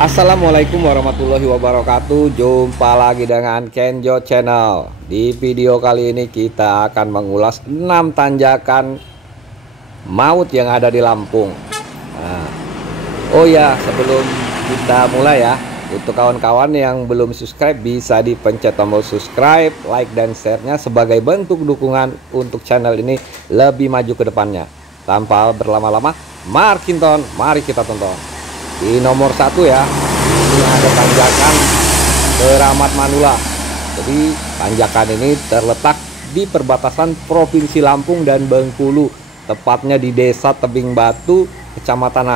Assalamualaikum warahmatullahi wabarakatuh. Jumpa lagi dengan Kenjo Channel. Di video kali ini kita akan mengulas 6 tanjakan maut yang ada di Lampung. Nah, oh ya, sebelum kita mulai ya, untuk kawan-kawan yang belum subscribe bisa dipencet tombol subscribe, like dan share-nya sebagai bentuk dukungan untuk channel ini lebih maju ke depannya. Tanpa berlama-lama, mari kita tonton. Di nomor 1 ya, ini ada tanjakan Keramat Manula. Jadi tanjakan ini terletak di perbatasan Provinsi Lampung dan Bengkulu, tepatnya di Desa Tebing Batu, Kecamatan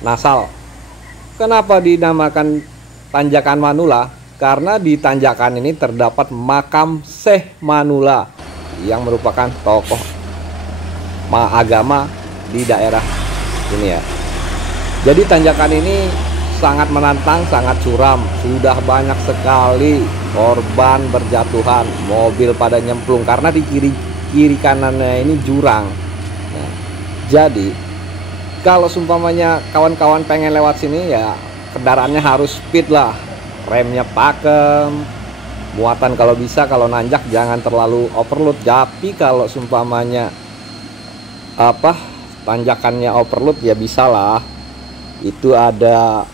Nasal. Kenapa dinamakan tanjakan Manula? Karena di tanjakan ini terdapat makam Syekh Manula yang merupakan tokoh agama di daerah ini ya. Jadi tanjakan ini sangat menantang, sangat curam. Sudah banyak sekali korban berjatuhan, mobil pada nyemplung karena di kiri kanannya ini jurang. Nah, jadi kalau seumpamanya kawan-kawan pengen lewat sini ya kendaraannya harus speed lah, remnya pakem, muatan kalau bisa, kalau nanjak jangan terlalu overload. Tapi kalau seumpamanya tanjakannya overload ya bisa lah. Itu ada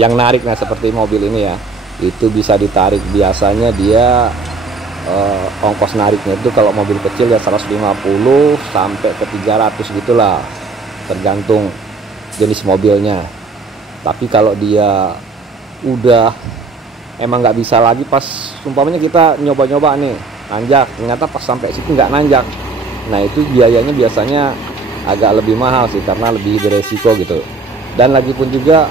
yang narik, nah seperti mobil ini ya, itu bisa ditarik. Biasanya dia ongkos nariknya itu kalau mobil kecil ya 150 sampai ke 300 gitulah, tergantung jenis mobilnya. Tapi kalau dia udah emang nggak bisa lagi, pas umpamanya kita nyoba-nyoba nih nanjak, ternyata pas sampai situ nggak nanjak, nah itu biayanya biasanya agak lebih mahal sih, karena lebih beresiko gitu. Dan lagi pun juga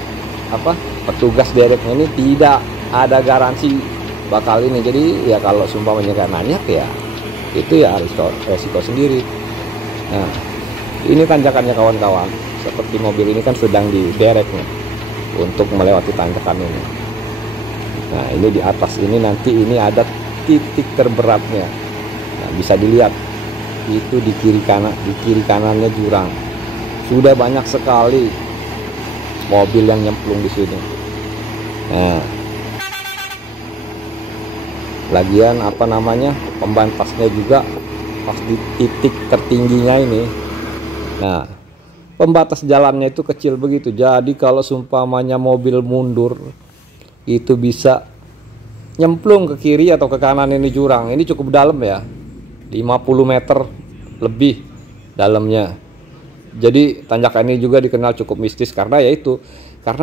petugas dereknya ini tidak ada garansi bakal ini. Jadi ya kalau sumpahnya nggak nanyak ya itu ya resiko sendiri. Nah, ini tanjakannya kawan-kawan, seperti mobil ini kan sedang diderek nih untuk melewati tanjakan ini. Nah, ini di atas ini nanti ini ada titik terberatnya. Nah, bisa dilihat itu di kiri kanannya jurang. Sudah banyak sekali mobil yang nyemplung di sini. Nah, lagian pembatasnya juga pas di titik tertingginya ini. Nah, pembatas jalannya itu kecil begitu. Jadi kalau seumpamanya mobil mundur itu bisa nyemplung ke kiri atau ke kanan ini jurang. Ini cukup dalam ya, 50 meter lebih dalamnya. Jadi tanjakan ini juga dikenal cukup mistis karena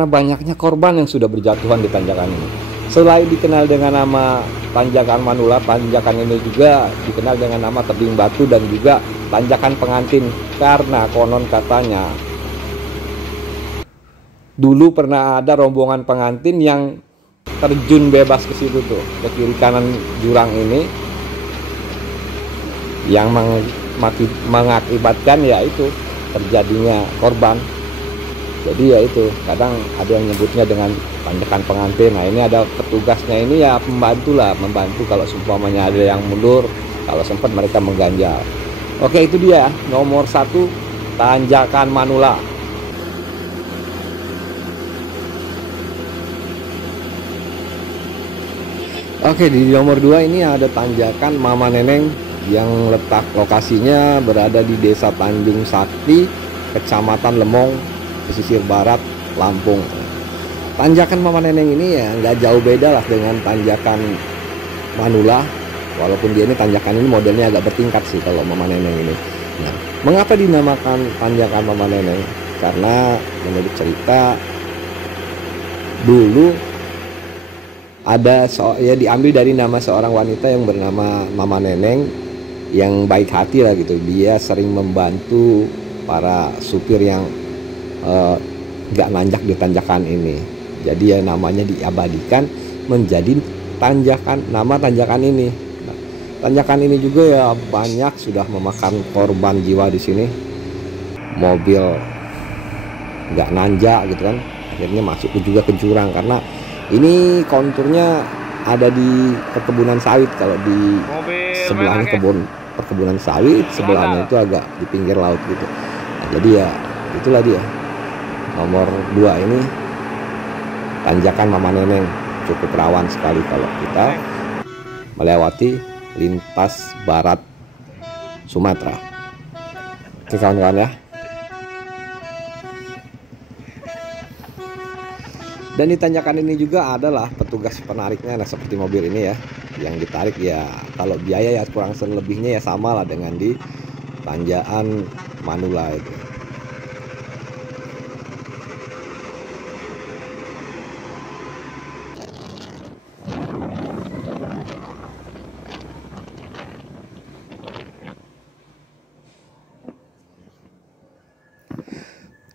banyaknya korban yang sudah berjatuhan di tanjakan ini. Selain dikenal dengan nama tanjakan Manula, tanjakan ini juga dikenal dengan nama Tebing Batu dan juga tanjakan pengantin, karena konon katanya dulu pernah ada rombongan pengantin yang terjun bebas ke situ tuh, ke kiri kanan jurang ini, yang mengakibatkan ya itu terjadinya korban. Jadi ya itu kadang ada yang nyebutnya dengan tanjakan pengantin. Nah, ini ada petugasnya ini ya, membantu kalau seumpamanya ada yang mundur, kalau sempat mereka mengganjal. Oke, itu dia nomor 1 tanjakan Manula. Oke, di nomor 2 ini ada tanjakan Mama Neneng yang lokasinya berada di Desa Tanjung Sakti, Kecamatan Lemong, pesisir barat Lampung. Tanjakan Mama Neneng ini ya nggak jauh beda lah dengan tanjakan Manula, walaupun dia ini tanjakan ini modelnya agak bertingkat sih kalau Mama Neneng ini. Nah, mengapa dinamakan tanjakan Mama Neneng? Karena menurut cerita dulu ada diambil dari nama seorang wanita yang bernama Mama Neneng, yang baik hati lah gitu. Dia sering membantu para supir yang nggak nanjak di tanjakan ini. Jadi ya namanya diabadikan menjadi nama tanjakan ini. Nah, tanjakan ini juga ya banyak sudah memakan korban jiwa di sini. Mobil nggak nanjak gitu kan, akhirnya masuk juga ke jurang, karena ini konturnya ada di perkebunan sawit. Kalau di sebelahnya perkebunan sawit, sebelahnya itu agak di pinggir laut gitu. Nah, jadi ya itulah dia. Nomor 2 ini tanjakan Mama Neneng, cukup rawan sekali kalau kita melewati lintas barat Sumatera. Oke kawan-kawan ya. Dan di tanjakan ini juga adalah petugas penariknya, nah seperti mobil ini ya, yang ditarik ya kalau biaya ya kurang lebihnya ya sama lah dengan di tanjakan Manula itu.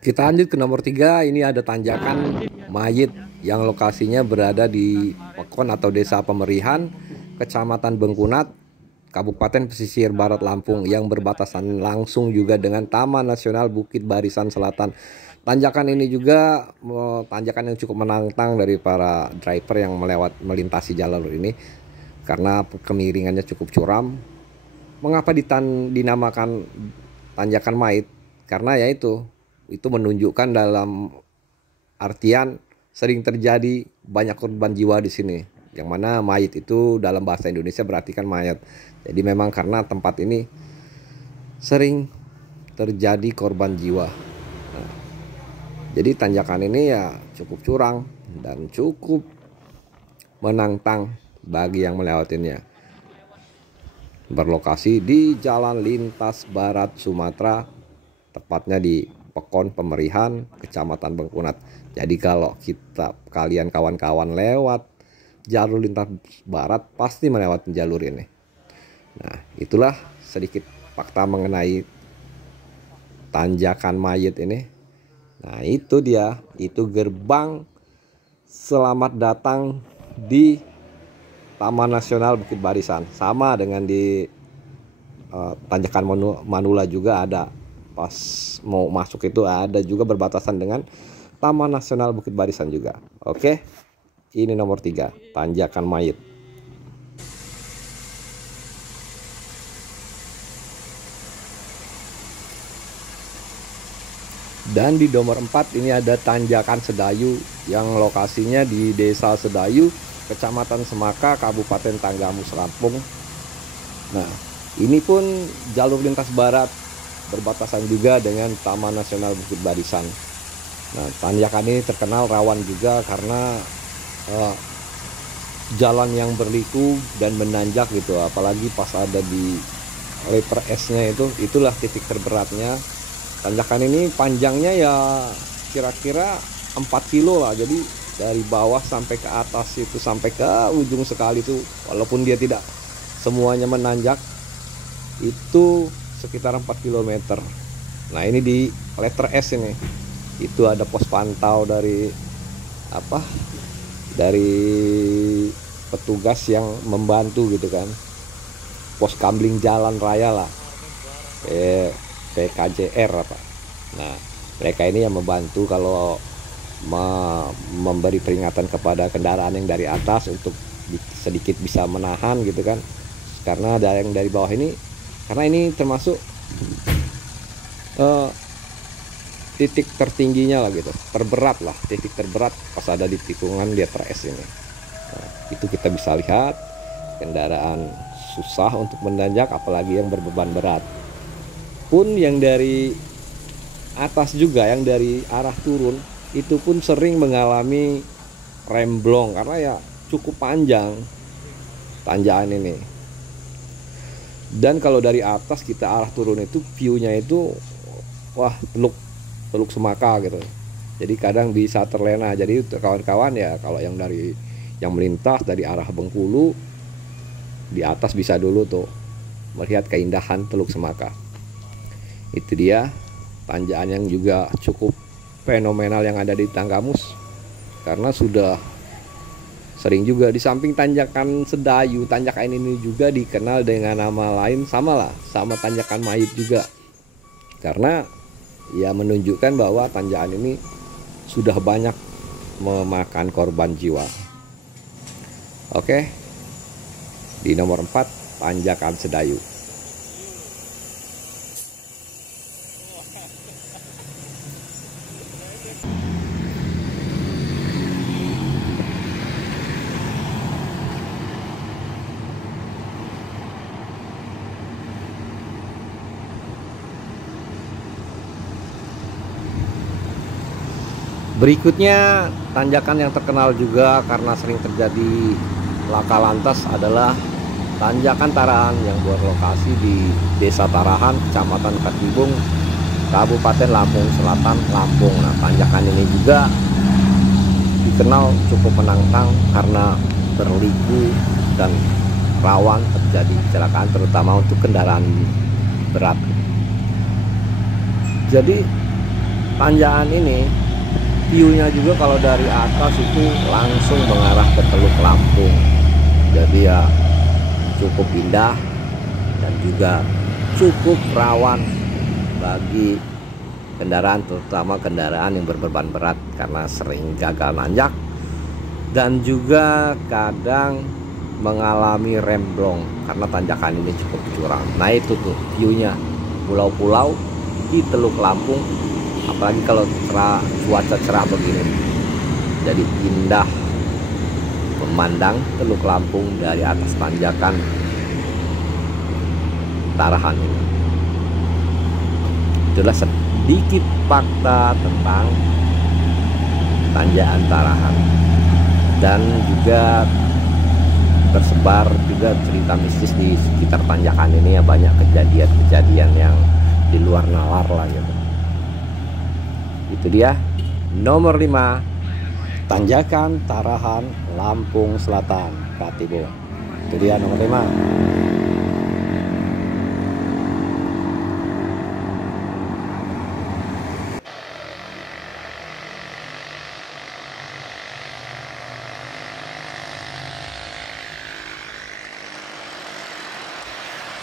Kita lanjut ke nomor 3, ini ada tanjakan Mayit yang lokasinya berada di Pekon atau Desa Pemerihan, Kecamatan Bengkunat, Kabupaten Pesisir Barat Lampung, yang berbatasan langsung juga dengan Taman Nasional Bukit Barisan Selatan. Tanjakan ini juga tanjakan yang cukup menantang dari para driver yang melintasi jalur ini karena kemiringannya cukup curam. Mengapa dinamakan tanjakan Mayit? Karena ya itu menunjukkan dalam artian sering terjadi banyak korban jiwa di sini. Yang mana mayit itu dalam bahasa Indonesia berarti kan mayat. Jadi memang karena tempat ini sering terjadi korban jiwa. Nah, jadi tanjakan ini ya cukup curang dan cukup menantang bagi yang melewatinya. Berlokasi di Jalan Lintas Barat Sumatera, tepatnya di Pekon Pemerihan, Kecamatan Bengkunat. Jadi kalau kalian kawan-kawan lewat jalur lintas barat pasti melewati jalur ini. Nah, itulah sedikit fakta mengenai tanjakan Mayit ini. Nah, itu dia, itu gerbang selamat datang di Taman Nasional Bukit Barisan. Sama dengan di tanjakan Manula juga ada. Pas mau masuk itu ada juga berbatasan dengan Taman Nasional Bukit Barisan juga. Oke, ini nomor 3, tanjakan Mayit. Dan di nomor 4 ini ada tanjakan Sedayu yang lokasinya di Desa Sedayu, Kecamatan Semaka, Kabupaten Tanggamus, Lampung. Nah, ini pun jalur lintas barat berbatasan juga dengan Taman Nasional Bukit Barisan. Nah, tanjakan ini terkenal rawan juga karena jalan yang berliku dan menanjak gitu, apalagi pas ada di letter S-nya itulah titik terberatnya. Tanjakan ini panjangnya ya kira-kira 4 kilo lah, jadi dari bawah sampai ke atas itu sampai ke ujung sekali tuh, walaupun dia tidak semuanya menanjak, itu sekitar 4 km. Nah, ini di letter S ini. Itu ada pos pantau dari petugas yang membantu gitu kan. Pos Kamling Jalan Raya lah. PKJR apa. Nah, mereka ini yang membantu kalau memberi peringatan kepada kendaraan yang dari atas untuk sedikit bisa menahan gitu kan. Karena ada yang dari bawah ini, karena ini termasuk titik tertingginya lah gitu, terberat lah, titik terberat pas ada di tikungan di atas ini. Nah, itu kita bisa lihat kendaraan susah untuk menanjak, apalagi yang berbeban berat. Pun yang dari atas juga, yang dari arah turun itu pun sering mengalami remblong karena ya cukup panjang tanjakan ini. Dan kalau dari atas kita arah turun itu view-nya itu wah, teluk Semaka gitu. Jadi kadang bisa terlena. Jadi kawan-kawan ya, kalau yang melintas dari arah Bengkulu di atas bisa dulu tuh melihat keindahan Teluk Semaka. Itu dia tanjakan yang juga cukup fenomenal yang ada di Tanggamus, karena sudah sering juga di samping tanjakan Sedayu, tanjakan ini juga dikenal dengan nama lain sama tanjakan Mayit juga, karena ya menunjukkan bahwa tanjakan ini sudah banyak memakan korban jiwa. Oke, di nomor 4 tanjakan Sedayu. Berikutnya, tanjakan yang terkenal juga karena sering terjadi laka lantas adalah tanjakan Tarahan yang berlokasi di Desa Tarahan, Kecamatan Katibung, Kabupaten Lampung Selatan, Lampung. Nah, tanjakan ini juga dikenal cukup menantang karena berliku dan rawan terjadi kecelakaan, terutama untuk kendaraan berat. Jadi tanjakan ini view-nya juga kalau dari atas itu langsung mengarah ke Teluk Lampung. Jadi ya cukup indah dan juga cukup rawan bagi kendaraan, terutama kendaraan yang berbeban berat karena sering gagal nanjak dan juga kadang mengalami remblong karena tanjakan ini cukup curam. Nah itu tuh view-nya pulau-pulau di Teluk Lampung, apalagi kalau cuaca cerah begini, jadi indah memandang Teluk Lampung dari atas tanjakan Tarahan ini. Itulah sedikit fakta tentang tanjakan Tarahan, dan juga tersebar juga cerita mistis di sekitar tanjakan ini ya, banyak kejadian-kejadian yang di luar nalar lah gitu. Itu dia nomor 5, tanjakan Tarahan, Lampung Selatan, Katibung. Itu dia nomor 5.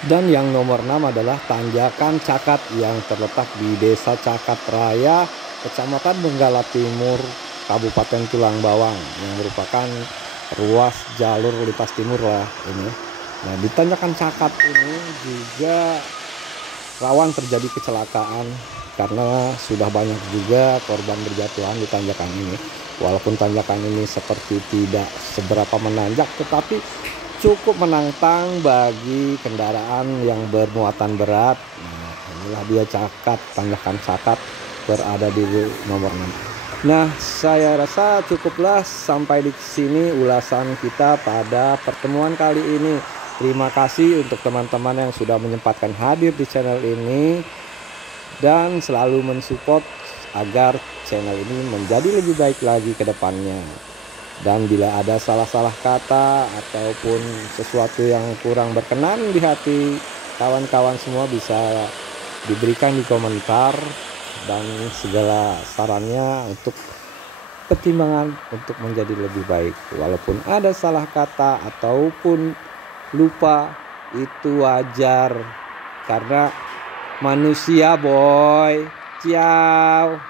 Dan yang nomor 6 adalah tanjakan Cakat yang terletak di Desa Cakat Raya, Kecamatan Benggala Timur, Kabupaten Tulang Bawang, yang merupakan ruas jalur lintas timur lah ini. Nah, di tanjakan Cakat ini juga rawan terjadi kecelakaan karena sudah banyak juga korban berjatuhan di tanjakan ini. Walaupun tanjakan ini seperti tidak seberapa menanjak, tetapi cukup menantang bagi kendaraan yang bermuatan berat. Nah, inilah dia Cakat, tanjakan Cakat berada di nomor 6. Nah, saya rasa cukuplah sampai di sini ulasan kita pada pertemuan kali ini. Terima kasih untuk teman-teman yang sudah menyempatkan hadir di channel ini dan selalu mensupport agar channel ini menjadi lebih baik lagi ke depannya. Dan bila ada salah-salah kata ataupun sesuatu yang kurang berkenan di hati kawan-kawan semua, bisa diberikan di komentar, dan segala sarannya untuk pertimbangan untuk menjadi lebih baik. Walaupun ada salah kata ataupun lupa, itu wajar karena manusia boy. Ciao.